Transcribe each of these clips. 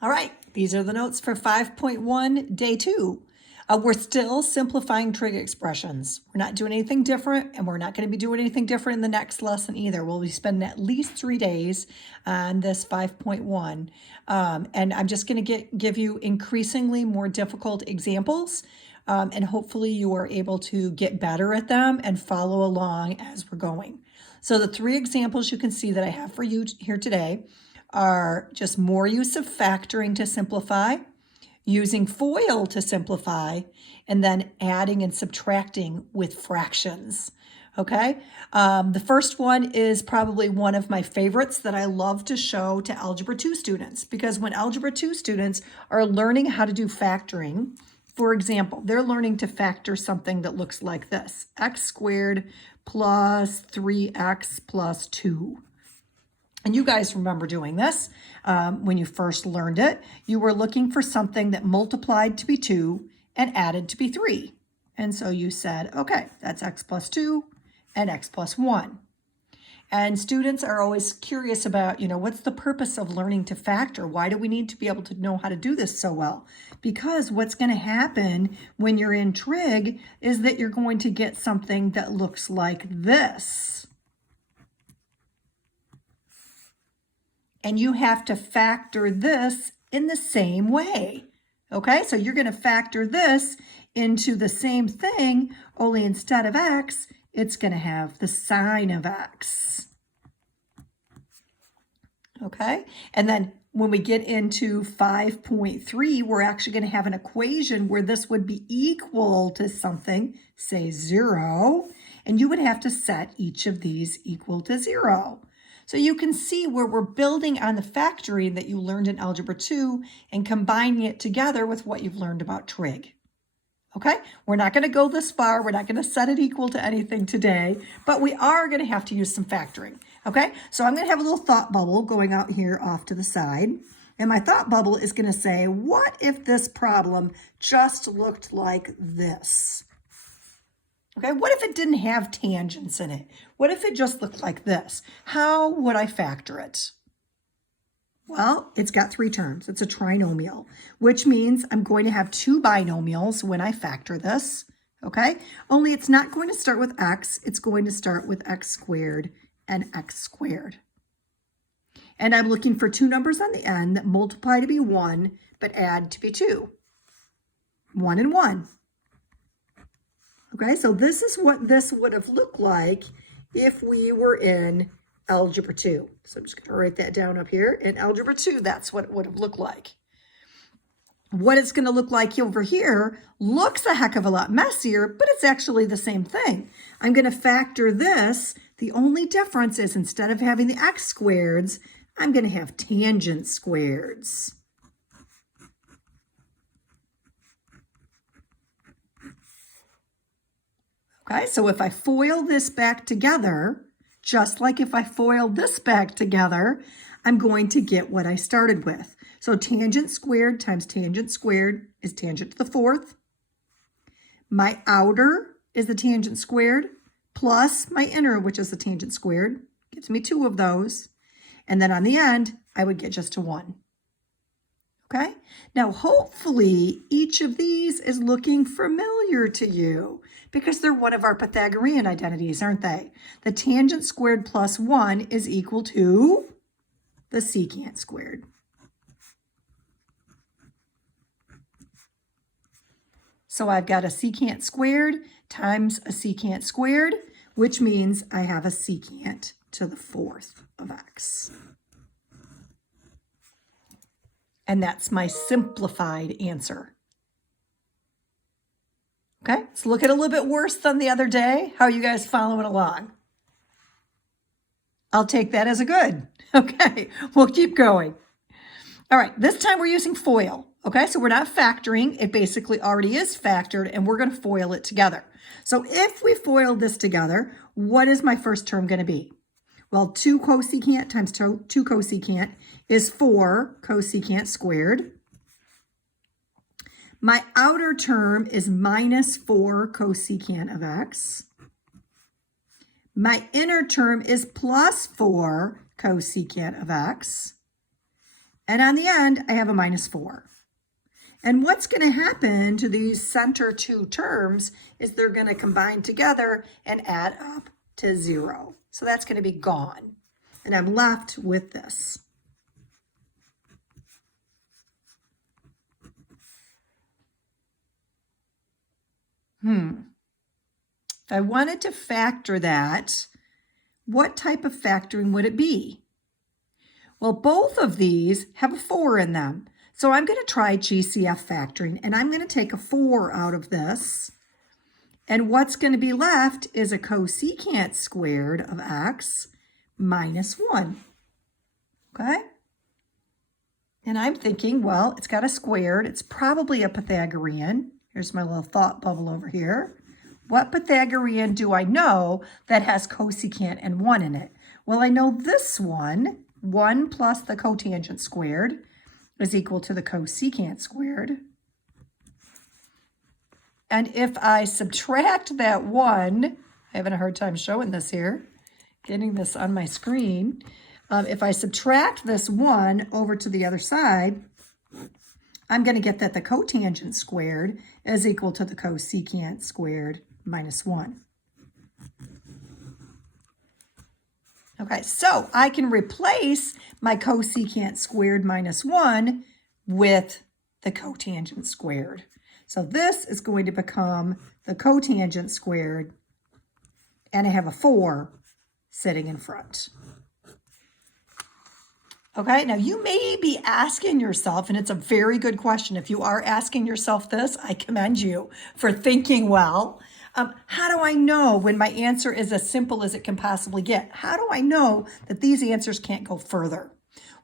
All right, these are the notes for 5.1 day 2. We're still simplifying trig expressions. We're not doing anything different, and we're not going to be doing anything different in the next lesson either. We'll be spending at least 3 days on this 5.1. And I'm just going to give you increasingly more difficult examples, and hopefully you are able to get better at them and follow along as we're going. So the 3 examples you can see that I have for you here today are just more use of factoring to simplify, using FOIL to simplify, and then adding and subtracting with fractions. Okay, the first one is probably one of my favorites that I love to show to Algebra 2 students, because when Algebra 2 students are learning how to do factoring, for example, they're learning to factor something that looks like this: x squared plus 3x plus 2. And you guys remember doing this when you first learned it. You were looking for something that multiplied to be 2 and added to be 3. And so you said, okay, that's x plus 2 and x plus 1. And students are always curious about, what's the purpose of learning to factor? Why do we need to be able to know how to do this so well? Because what's going to happen when you're in trig is that you're going to get something that looks like this. And you have to factor this in the same way. Okay, so you're going to factor this into the same thing, only instead of x, it's going to have the sign of x. Okay, and then when we get into 5.3, we're actually going to have an equation where this would be equal to something, say 0, and you would have to set each of these equal to 0. So you can see where we're building on the factoring that you learned in Algebra 2 and combining it together with what you've learned about trig. Okay, we're not going to go this far. We're not going to set it equal to anything today, but we are going to have to use some factoring. Okay, so I'm going to have a little thought bubble going out here off to the side. And my thought bubble is going to say, what if this problem just looked like this? Okay, what if it didn't have tangents in it? What if it just looked like this? How would I factor it? Well, it's got 3 terms. It's a trinomial, which means I'm going to have 2 binomials when I factor this, okay? Only it's not going to start with x. It's going to start with x squared and x squared. And I'm looking for 2 numbers on the end that multiply to be 1, but add to be 2. 1 and 1. Okay, so this is what this would have looked like if we were in Algebra 2. So I'm just going to write that down up here. In Algebra 2, that's what it would have looked like. What it's going to look like over here looks a heck of a lot messier, but it's actually the same thing. I'm going to factor this. The only difference is instead of having the x squareds, I'm going to have tangent squareds. Okay, so if I FOIL this back together, just like if I FOIL this back together, I'm going to get what I started with. So tangent squared times tangent squared is tangent to the 4th. My outer is the tangent squared plus my inner, which is the tangent squared. Gives me 2 of those. And then on the end, I would get just to 1. Okay, now hopefully each of these is looking familiar to you because they're one of our Pythagorean identities, aren't they? The tangent squared plus 1 is equal to the secant squared. So I've got a secant squared times a secant squared, which means I have a secant to the 4th of x. And that's my simplified answer. Okay, let's look at a little bit worse than the other day. How are you guys following along? I'll take that as a good. Okay, we'll keep going. All right, this time we're using FOIL. Okay, so we're not factoring. It basically already is factored, and we're going to FOIL it together. So if we FOIL this together, what is my first term going to be? Well, 2 cosecant times 2 cosecant is 4 cosecant squared. My outer term is minus 4 cosecant of x. My inner term is plus 4 cosecant of x. And on the end, I have a -4. And what's going to happen to these center two terms is they're going to combine together and add up to 0. So that's going to be gone. And I'm left with this. If I wanted to factor that, what type of factoring would it be? Well, both of these have a 4 in them. So I'm going to try GCF factoring, and I'm going to take a 4 out of this. And what's going to be left is a cosecant squared of x minus 1. Okay? And I'm thinking, well, it's got a squared. It's probably a Pythagorean. Here's my little thought bubble over here. What Pythagorean do I know that has cosecant and 1 in it? Well, I know this one, 1 plus the cotangent squared, is equal to the cosecant squared. And if I subtract that 1, I'm having a hard time showing this here, getting this on my screen. If I subtract this 1 over to the other side, I'm going to get that the cotangent squared is equal to the cosecant squared minus 1. Okay, so I can replace my cosecant squared minus 1 with the cotangent squared. So this is going to become the cotangent squared, and I have a 4 sitting in front. Okay, now you may be asking yourself, and it's a very good question. If you are asking yourself this, I commend you for thinking well. How do I know when my answer is as simple as it can possibly get? How do I know that these answers can't go further?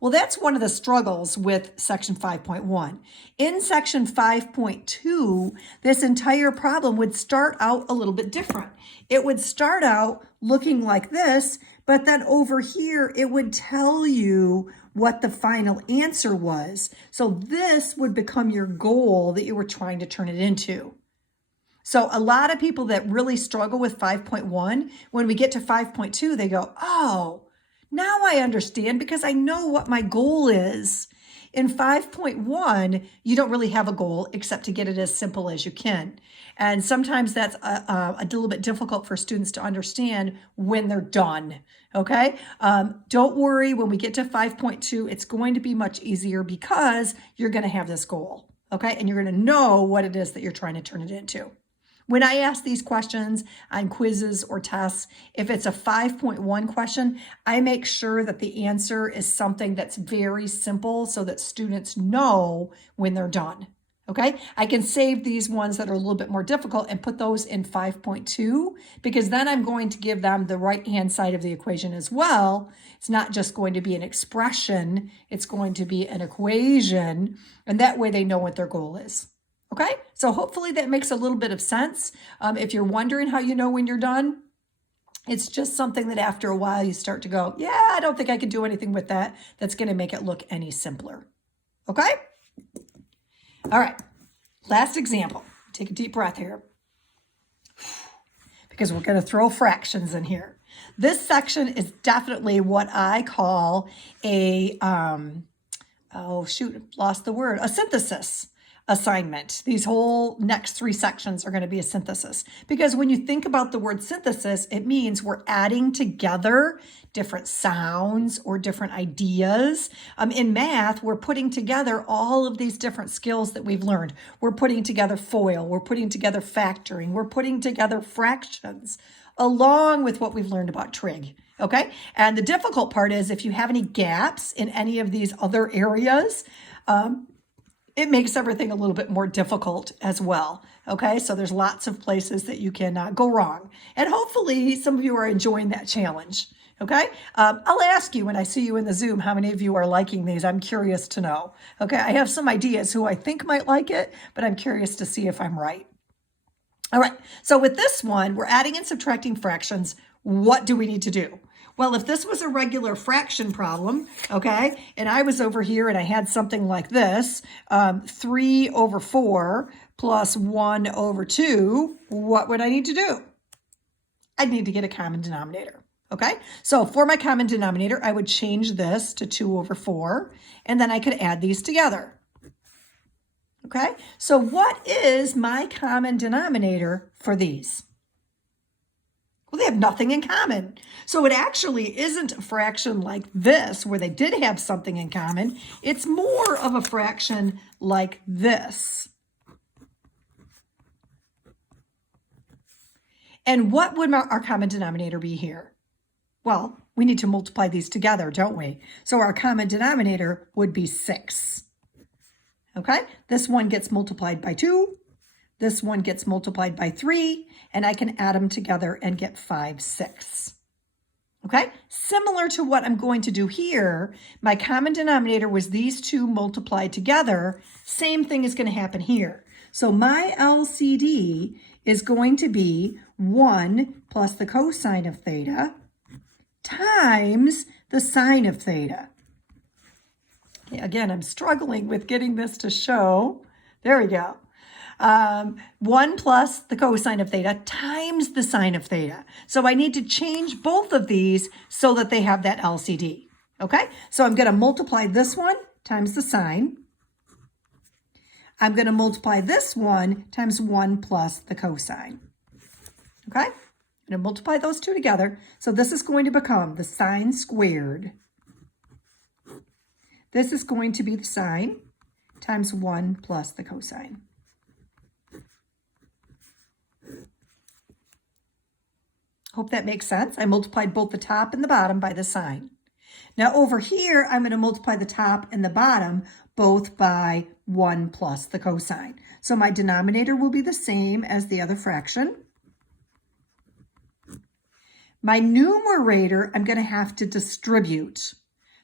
Well, that's one of the struggles with section 5.1. In section 5.2, this entire problem would start out a little bit different. It would start out looking like this, but then over here, it would tell you what the final answer was. So this would become your goal that you were trying to turn it into. So a lot of people that really struggle with 5.1, when we get to 5.2, they go, oh, now I understand because I know what my goal is. In 5.1, you don't really have a goal except to get it as simple as you can. And sometimes that's a little bit difficult for students to understand when they're done, okay? Don't worry, when we get to 5.2, it's going to be much easier because you're going to have this goal, okay? And you're going to know what it is that you're trying to turn it into. When I ask these questions on quizzes or tests, if it's a 5.1 question, I make sure that the answer is something that's very simple so that students know when they're done. Okay, I can save these ones that are a little bit more difficult and put those in 5.2 because then I'm going to give them the right-hand side of the equation as well. It's not just going to be an expression, it's going to be an equation, and that way they know what their goal is. Okay, so hopefully that makes a little bit of sense. If you're wondering how you know when you're done, it's just something that after a while you start to go, yeah, I don't think I can do anything with that. That's going to make it look any simpler. Okay? All right, last example. Take a deep breath here because we're going to throw fractions in here. This section is definitely what I call a, a synthesis assignment. These whole next 3 sections are going to be a synthesis because when you think about the word synthesis, it means we're adding together different sounds or different ideas. In math, we're putting together all of these different skills that we've learned. We're putting together FOIL, we're putting together factoring, we're putting together fractions along with what we've learned about trig. Okay, and the difficult part is if you have any gaps in any of these other areas, it makes everything a little bit more difficult as well. Okay, so there's lots of places that you can go wrong. And hopefully some of you are enjoying that challenge. Okay, I'll ask you when I see you in the Zoom how many of you are liking these. I'm curious to know. Okay, I have some ideas who I think might like it, but I'm curious to see if I'm right. All right, so with this one, we're adding and subtracting fractions. What do we need to do? Well, if this was a regular fraction problem, okay, and I was over here and I had something like this, 3 over 4 plus 1 over 2, what would I need to do? I'd need to get a common denominator, Okay, so for my common denominator, I would change this to 2 over 4, and then I could add these together. Okay, so what is my common denominator for these? Well, they have nothing in common. So it actually isn't a fraction like this, where they did have something in common. It's more of a fraction like this. And what would our common denominator be here? Well, we need to multiply these together, don't we? So our common denominator would be 6. Okay, this one gets multiplied by 2. This one gets multiplied by 3, and I can add them together and get 5, 6. Okay, similar to what I'm going to do here, my common denominator was these two multiplied together. Same thing is going to happen here. So my LCD is going to be 1 plus the cosine of theta times the sine of theta. Okay, again, I'm struggling with getting this to show. There we go. 1 plus the cosine of theta times the sine of theta. So I need to change both of these so that they have that LCD. Okay, so I'm going to multiply this one times the sine. I'm going to multiply this one times 1 plus the cosine. Okay, I'm going to multiply those two together. So this is going to become the sine squared. This is going to be the sine times 1 plus the cosine. Hope that makes sense. I multiplied both the top and the bottom by the sine. Now over here, I'm going to multiply the top and the bottom both by 1 plus the cosine. So my denominator will be the same as the other fraction. My numerator, I'm going to have to distribute.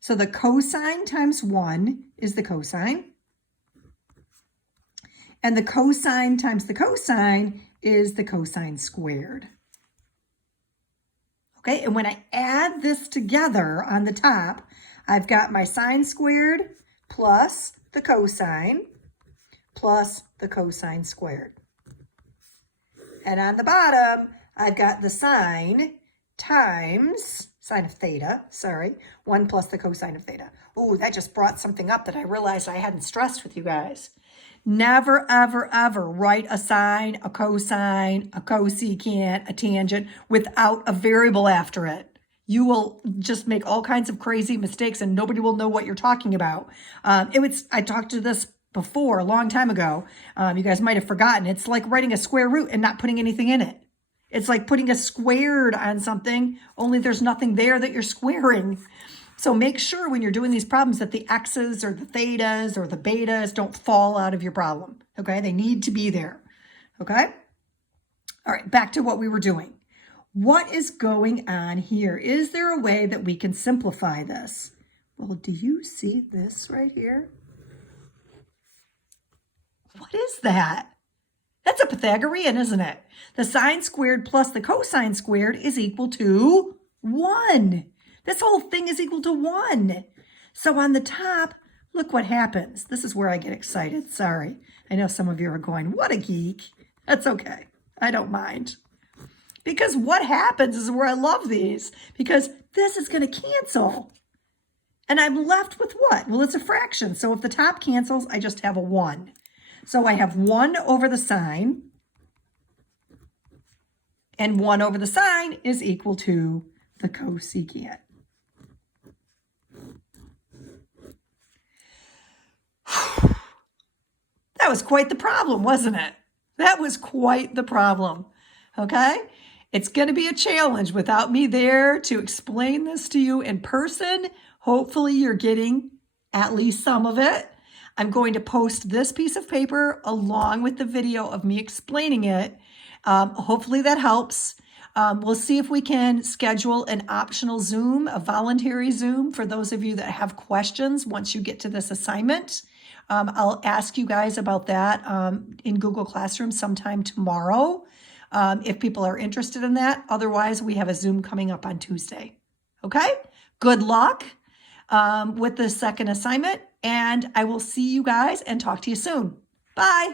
So the cosine times 1 is the cosine. And the cosine times the cosine is the cosine squared. Okay, and when I add this together on the top, I've got my sine squared plus the cosine squared. And on the bottom, I've got the sine times sine of theta, 1 plus the cosine of theta. Ooh, that just brought something up that I realized I hadn't stressed with you guys. Never, ever, ever write a sine, a cosine, a cosecant, a tangent without a variable after it. You will just make all kinds of crazy mistakes and nobody will know what you're talking about. I talked to this before a long time ago. You guys might have forgotten. It's like writing a square root and not putting anything in it. It's like putting a squared on something, only there's nothing there that you're squaring. So make sure when you're doing these problems that the x's or the thetas or the betas don't fall out of your problem, okay? They need to be there, okay? All right, back to what we were doing. What is going on here? Is there a way that we can simplify this? Well, do you see this right here? What is that? That's a Pythagorean, isn't it? The sine squared plus the cosine squared is equal to 1. This whole thing is equal to 1. So on the top, look what happens. This is where I get excited. Sorry. I know some of you are going, what a geek. That's okay. I don't mind. Because what happens is where I love these. Because this is going to cancel. And I'm left with what? Well, it's a fraction. So if the top cancels, I just have a 1. So I have 1 over the sine. And 1 over the sine is equal to the cosecant. That was quite the problem, wasn't it? That was quite the problem, okay? It's going to be a challenge without me there to explain this to you in person. Hopefully you're getting at least some of it. I'm going to post this piece of paper along with the video of me explaining it. Hopefully that helps. We'll see if we can schedule an optional Zoom, a voluntary Zoom for those of you that have questions once you get to this assignment. I'll ask you guys about that in Google Classroom sometime tomorrow if people are interested in that. Otherwise, we have a Zoom coming up on Tuesday. Okay? Good luck with the second assignment, and I will see you guys and talk to you soon. Bye.